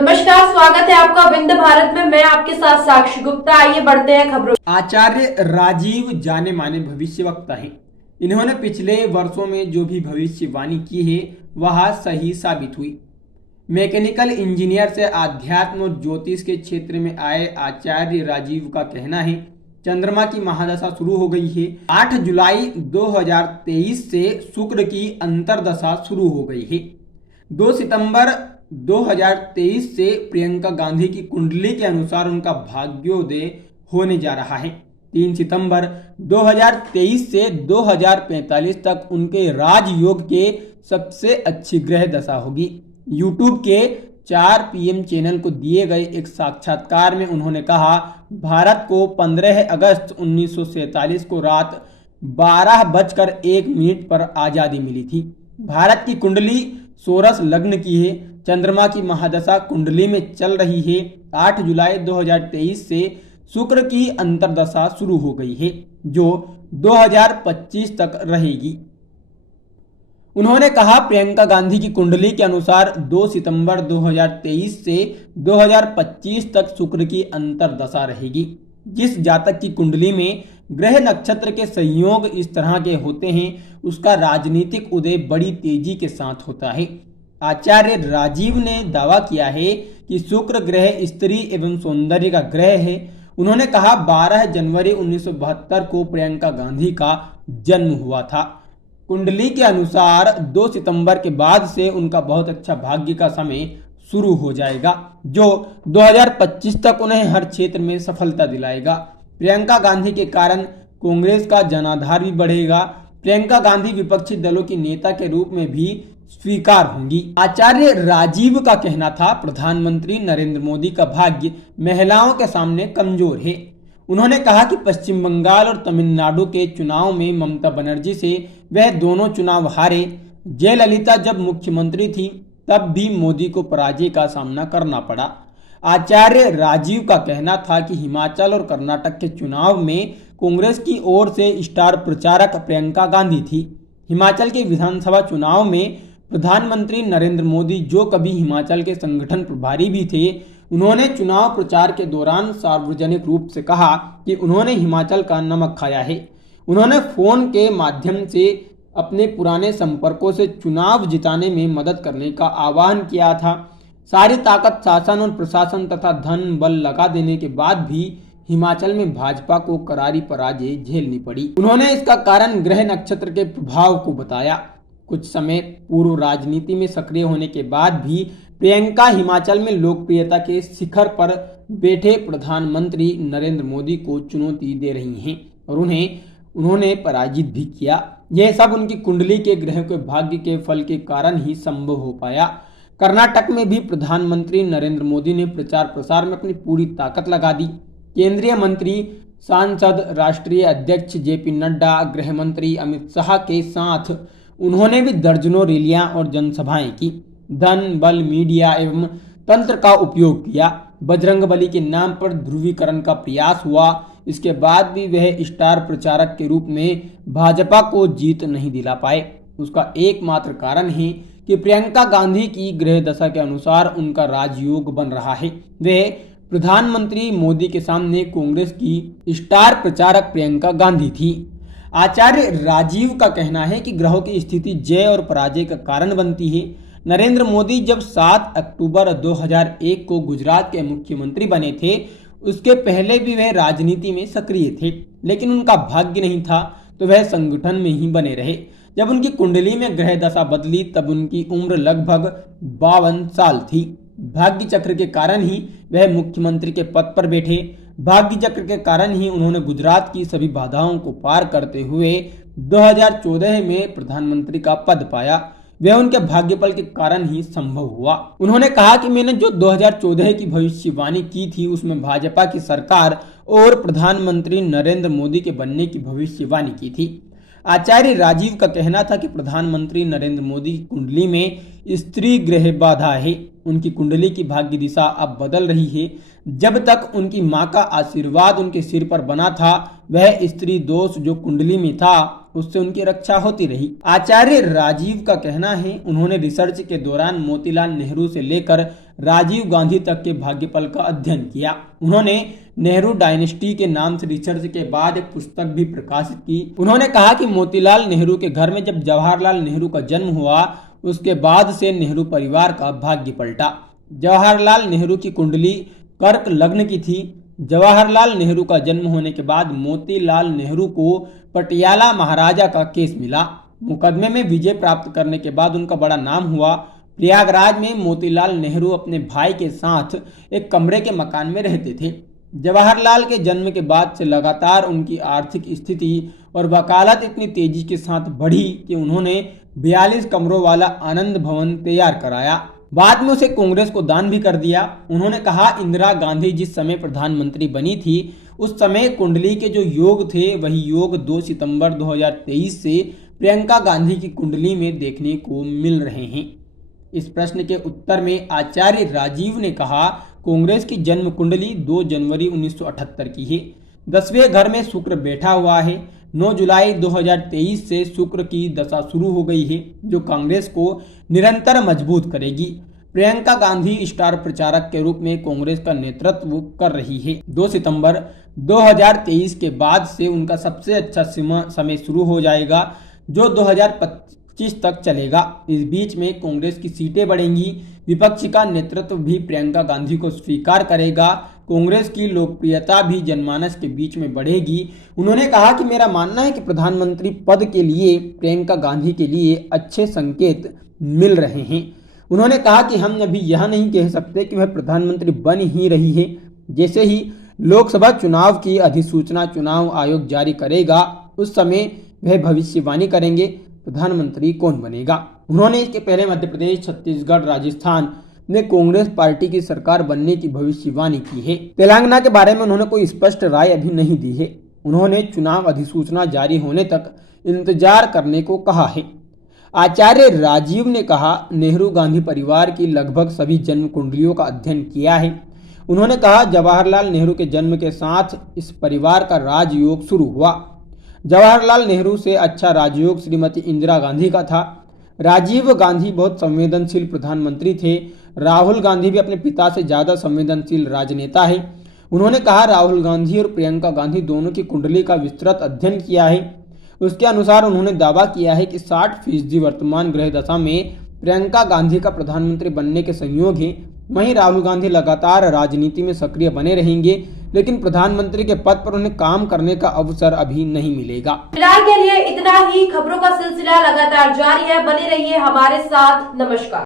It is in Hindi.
नमस्कार, स्वागत है आपका विंध्य भारत में। मैं आपके साथ साक्षी गुप्ता। आइए बढ़ते हैं खबरों। आचार्य राजीव जाने माने भविष्यवक्ता हैं। इन्होंने पिछले वर्षों में जो भी भविष्यवाणी की है वह सही साबित हुई। मैकेनिकल इंजीनियर से आध्यात्म और ज्योतिष के क्षेत्र में आए आचार्य राजीव का कहना है चंद्रमा की महादशा शुरू हो गई है। 8 जुलाई 2023 से शुक्र की अंतर्दशा शुरू हो गई है। 2 सितंबर 2023 से प्रियंका गांधी की कुंडली के अनुसार उनका भाग्योदय होने जा रहा है। 3 सितंबर 2023 से 2045 तक उनके राजयोग के सबसे अच्छी ग्रह दशा होगी। यूट्यूब के 4 PM चैनल को दिए गए एक साक्षात्कार में उन्होंने कहा, भारत को 15 अगस्त 1947 को रात 12:01 पर आज़ादी मिली थी। भारत की कुंडली सोरस लग्न की है। चंद्रमा की महादशा कुंडली में चल रही है। 8 जुलाई 2023 से शुक्र की अंतर्दशा शुरू हो गई है जो 2025 तक रहेगी। उन्होंने कहा, प्रियंका गांधी की कुंडली के अनुसार 2 सितंबर 2023 से 2025 तक शुक्र की अंतर्दशा रहेगी। जिस जातक की कुंडली में ग्रह नक्षत्र के संयोग इस तरह के होते हैं उसका राजनीतिक उदय बड़ी तेजी के साथ होता है। आचार्य राजीव ने दावा किया है कि शुक्र ग्रह स्त्री एवं सौंदर्य का ग्रह है। उन्होंने कहा, 12 जनवरी 1972 को प्रियंका गांधी का जन्म हुआ था। कुंडली के अनुसार 2 सितंबर के बाद से उनका बहुत अच्छा भाग्य का समय शुरू हो जाएगा जो 2025 तक उन्हें हर क्षेत्र में सफलता दिलाएगा। प्रियंका गांधी के कारण कांग्रेस का जनाधार भी बढ़ेगा। प्रियंका गांधी विपक्षी दलों की नेता के रूप में भी स्वीकार होंगी। आचार्य राजीव का कहना था, प्रधानमंत्री नरेंद्र मोदी का भाग्य महिलाओं के सामने कमजोर है। उन्होंने कहा कि पश्चिम बंगाल और तमिलनाडु के चुनाव में ममता बनर्जी से वह दोनों चुनाव हारे। जयललिता जब मुख्यमंत्री थी तब भी मोदी को पराजय का सामना करना पड़ा। आचार्य राजीव का कहना था कि हिमाचल और कर्नाटक के चुनाव में कांग्रेस की ओर से स्टार प्रचारक प्रियंका गांधी थी। हिमाचल के विधानसभा चुनाव में प्रधानमंत्री नरेंद्र मोदी, जो कभी हिमाचल के संगठन प्रभारी भी थे, उन्होंने चुनाव प्रचार के दौरान सार्वजनिक रूप से कहा कि उन्होंने हिमाचल का नमक खाया है। उन्होंने फोन के माध्यम से अपने पुराने संपर्कों से चुनाव जिताने में मदद करने का आह्वान किया था। सारी ताकत शासन और प्रशासन तथा धन बल लगा देने के बाद भी हिमाचल में भाजपा को करारी पराजय झेलनी पड़ी। उन्होंने इसका कारण ग्रह नक्षत्र के प्रभाव को बताया। कुछ समय पूर्व राजनीति में सक्रिय होने के बाद भी प्रियंका हिमाचल में लोकप्रियता के शिखर पर बैठे प्रधानमंत्री नरेंद्र मोदी को चुनौती दे रही हैं और उन्होंने पराजित भी किया। यह सब उनकी कुंडली के ग्रह के भाग्य के फल के कारण ही संभव हो पाया। कर्नाटक में भी प्रधानमंत्री नरेंद्र मोदी ने प्रचार प्रसार में अपनी पूरी ताकत लगा दी। केंद्रीय मंत्री, सांसद, राष्ट्रीय अध्यक्ष JP नड्डा, गृह मंत्री अमित शाह के साथ उन्होंने भी दर्जनों रैलियां और जनसभाएं की। धन बल, मीडिया एवं तंत्र का उपयोग किया। बजरंगबली के नाम पर ध्रुवीकरण का प्रयास हुआ। इसके बाद भी वह स्टार प्रचारक के रूप में भाजपा को जीत नहीं दिला पाए। उसका एकमात्र कारण है कि प्रियंका गांधी की ग्रह दशा के अनुसार उनका राजयोग बन रहा है। वह प्रधानमंत्री मोदी के सामने कांग्रेस की स्टार प्रचारक प्रियंका गांधी थी। आचार्य राजीव का कहना है कि ग्रहों की स्थिति जय और पराजय का कारण बनती है। नरेंद्र मोदी जब 7 अक्टूबर 2001 को गुजरात के मुख्यमंत्री बने थे उसके पहले भी वह राजनीति में सक्रिय थे, लेकिन उनका भाग्य नहीं था तो वह संगठन में ही बने रहे। जब उनकी कुंडली में ग्रह दशा बदली तब उनकी उम्र लगभग 52 साल थी। भाग्य चक्र के कारण ही वह मुख्यमंत्री के पद पर बैठे। भाग्य चक्र के कारण ही उन्होंने गुजरात की सभी बाधाओं को पार करते हुए 2014 में प्रधानमंत्री का पद पाया। वह उनके भाग्यफल के कारण ही संभव हुआ। उन्होंने कहा कि मैंने जो 2014 की भविष्यवाणी की थी उसमें भाजपा की सरकार और प्रधानमंत्री नरेंद्र मोदी के बनने की भविष्यवाणी की थी। आचार्य राजीव का कहना था कि प्रधानमंत्री नरेंद्र मोदी की कुंडली में स्त्री ग्रह बाधा है। उनकी कुंडली की भाग्य दिशा अब बदल रही है। जब तक उनकी मां का आशीर्वाद उनके सिर पर बना था वह स्त्री दोष जो कुंडली में था उससे उनकी रक्षा होती रही। आचार्य राजीव का कहना है, उन्होंने रिसर्च के दौरान मोतीलाल नेहरू से लेकर राजीव गांधी तक के भाग्यफल का अध्ययन किया। उन्होंने नेहरू डायनेस्टी के नाम से रिसर्च के बाद एक पुस्तक भी प्रकाशित की। उन्होंने कहा कि मोतीलाल नेहरू के घर में जब जवाहरलाल नेहरू का जन्म हुआ, उसके बाद से नेहरू परिवार का भाग्य पलटा। जवाहरलाल नेहरू की कुंडली कर्क लग्न की थी। जवाहरलाल नेहरू का जन्म होने के बाद मोतीलाल नेहरू को पटियाला महाराजा का केस मिला। मुकदमे में विजय प्राप्त करने के बाद उनका बड़ा नाम हुआ। प्रयागराज में मोतीलाल नेहरू अपने भाई के साथ एक कमरे के मकान में रहते थे। जवाहरलाल के जन्म के बाद से लगातार उनकी आर्थिक स्थिति और वकालत इतनी तेजी के साथ बढ़ी कि उन्होंने 42 कमरों वाला आनंद भवन तैयार कराया। बाद में उसे कांग्रेस को दान भी कर दिया। उन्होंने कहा, इंदिरा गांधी जिस समय प्रधानमंत्री बनी थी, उस समय कुंडली के जो योग थे वही योग 2 सितंबर 2023 से प्रियंका गांधी की कुंडली में देखने को मिल रहे हैं। इस प्रश्न के उत्तर में आचार्य राजीव ने कहा, कांग्रेस की जन्म कुंडली 2 जनवरी 1978 की है। 10वें घर में शुक्र बैठा हुआ है। 9 जुलाई 2023 से शुक्र की दशा शुरू हो गई है, जो कांग्रेस को निरंतर मजबूत करेगी। प्रियंका गांधी स्टार प्रचारक के रूप में कांग्रेस का नेतृत्व कर रही है। 2 सितंबर 2023 के बाद से उनका सबसे अच्छा समय शुरू हो जाएगा, जो 2025 तक चलेगा। इस बीच में कांग्रेस की सीटें बढ़ेंगी। विपक्ष का नेतृत्व भी प्रियंका गांधी को स्वीकार करेगा। कांग्रेस की लोकप्रियता भी जनमानस के बीच में बढ़ेगी। उन्होंने कहा कि मेरा मानना है कि प्रधानमंत्री पद के लिए प्रियंका गांधी के लिए अच्छे संकेत मिल रहे हैं। उन्होंने कहा कि हम अभी यह नहीं कह सकते कि वह प्रधानमंत्री बन ही रही है। जैसे ही लोकसभा चुनाव की अधिसूचना चुनाव आयोग जारी करेगा, उस समय वह भविष्यवाणी करेंगे प्रधानमंत्री कौन बनेगा। उन्होंने इसके पहले मध्य प्रदेश, छत्तीसगढ़, राजस्थान में कांग्रेस पार्टी की सरकार बनने की भविष्यवाणी की है। तेलंगाना के बारे में उन्होंने कोई स्पष्ट राय अभी नहीं दी है। उन्होंने चुनाव अधिसूचना जारी होने तक इंतजार करने को कहा है। आचार्य राजीव ने कहा, नेहरू गांधी परिवार की लगभग सभी जन्म कुंडलियों का अध्ययन किया है। उन्होंने कहा, जवाहरलाल नेहरू के जन्म के साथ इस परिवार का राजयोग शुरू हुआ। जवाहरलाल नेहरू से अच्छा राजयोग श्रीमती इंदिरा गांधी का था। राजीव गांधी बहुत संवेदनशील प्रधानमंत्री थे। राहुल गांधी भी अपने पिता से ज्यादा संवेदनशील राजनेता है। उन्होंने कहा, राहुल गांधी और प्रियंका गांधी दोनों की कुंडली का विस्तृत अध्ययन किया है। उसके अनुसार उन्होंने दावा किया है कि 60% वर्तमान ग्रह दशा में प्रियंका गांधी का प्रधानमंत्री बनने के संयोग है। वहीं राहुल गांधी लगातार राजनीति में सक्रिय बने रहेंगे, लेकिन प्रधानमंत्री के पद पर उन्हें काम करने का अवसर अभी नहीं मिलेगा। फिलहाल के लिए इतना ही। खबरों का सिलसिला लगातार जारी है, बने रहिए हमारे साथ। नमस्कार।